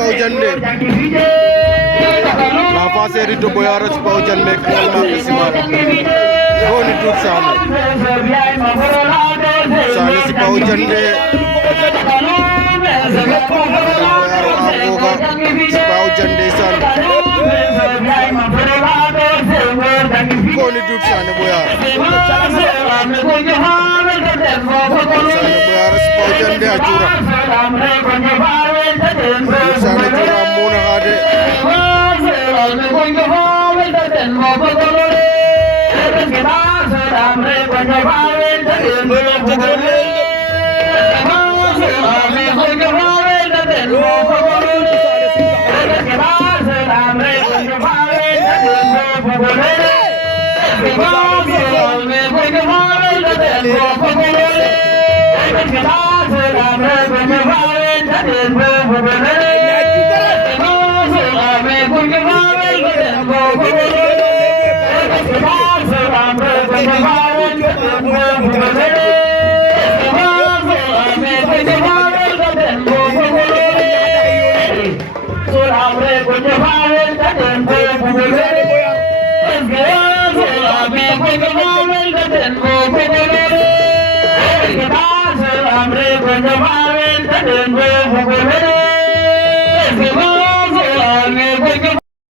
Paujande. La face rito Boyaras Paujande kalma kisimara. Goni tut sane. Sane si Paujande. Boyaro akoga si Paujande san. Goni tut sane Boyaro. Sane Boyaras Paujande ajura. Sane jura muna hade.